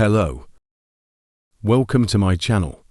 Hello. Welcome to my channel.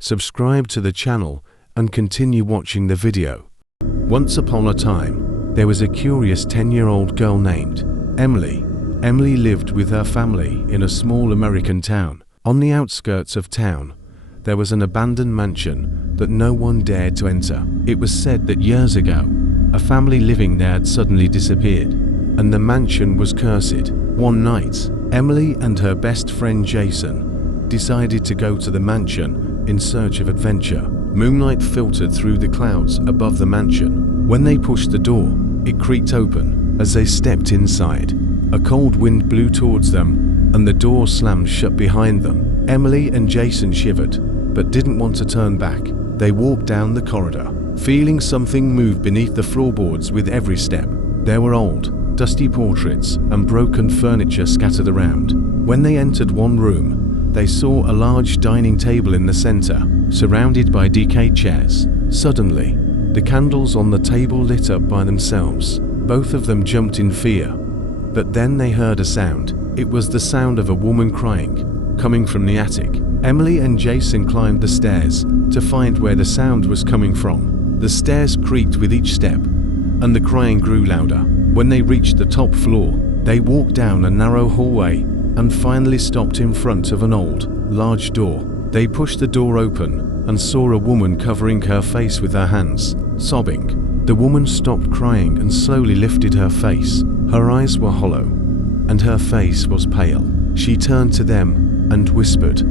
Subscribe to the channel and continue watching the video. Once upon a time, there was a curious 10-year-old girl named Emily. Emily lived with her family in a small American town. On the outskirts of town, there was an abandoned mansion that no one dared to enter. It was said that years ago, a family living there had suddenly disappeared, and the mansion was cursed. One night, Emily and her best friend Jason decided to go to the mansion in search of adventure. Moonlight filtered through the clouds above the mansion. When they pushed the door, it creaked open. As they stepped inside, a cold wind blew towards them, and the door slammed shut behind them. Emily and Jason shivered, but didn't want to turn back. They walked down the corridor, feeling something move beneath the floorboards with every step. There were old, dusty portraits and broken furniture scattered around. When they entered one room, they saw a large dining table in the center, surrounded by decayed chairs. Suddenly, the candles on the table lit up by themselves. Both of them jumped in fear, but then they heard a sound. It was the sound of a woman crying, coming from the attic. Emily and Jason climbed the stairs to find where the sound was coming from. The stairs creaked with each step, and the crying grew louder. When they reached the top floor, they walked down a narrow hallway and finally stopped in front of an old, large door. They pushed the door open and saw a woman covering her face with her hands, sobbing. The woman stopped crying and slowly lifted her face. Her eyes were hollow, and her face was pale. She turned to them and whispered,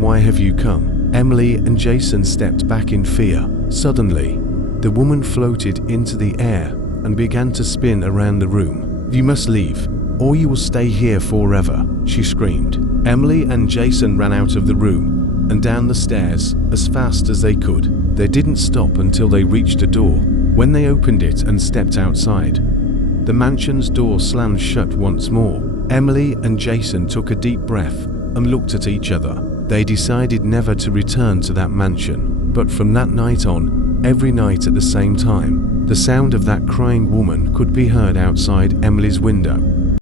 "Why have you come?" Emily and Jason stepped back in fear. Suddenly, the woman floated into the air and began to spin around the room. "You must leave, or you will stay here forever," she screamed. Emily and Jason ran out of the room and down the stairs as fast as they could. They didn't stop until they reached a door. When they opened it and stepped outside, the mansion's door slammed shut once more. Emily and Jason took a deep breath and looked at each other. They decided never to return to that mansion. But from that night on, every night at the same time, the sound of that crying woman could be heard outside Emily's window.